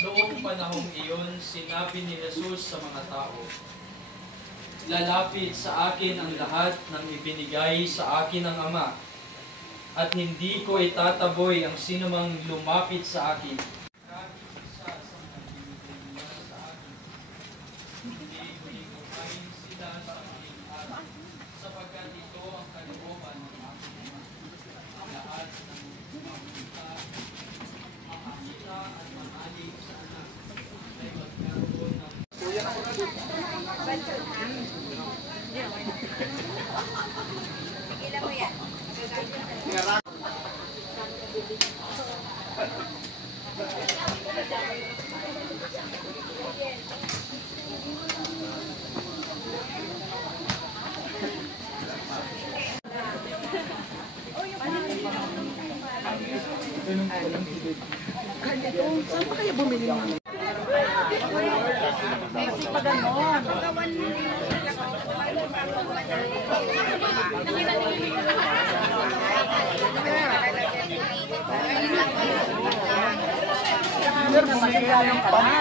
Noong panahong iyon, sinabi ni Jesus sa mga tao, "Lalapit sa akin ang lahat ng ibinigay sa akin ng Ama, at hindi ko itataboy ang sinumang lumapit sa akin. Kahit isa sa mga binigay niya sa akin, hindi ko ikukain sila sa aking araw, sapagkat ito ang kalooban ng aking Ama. Lahat ng makita at manalig sa anak ay magkaroon ng Ilan mo yan? Saan pa kayo bumili mo? Kasi pa ganon. Sir, magagalang ka na.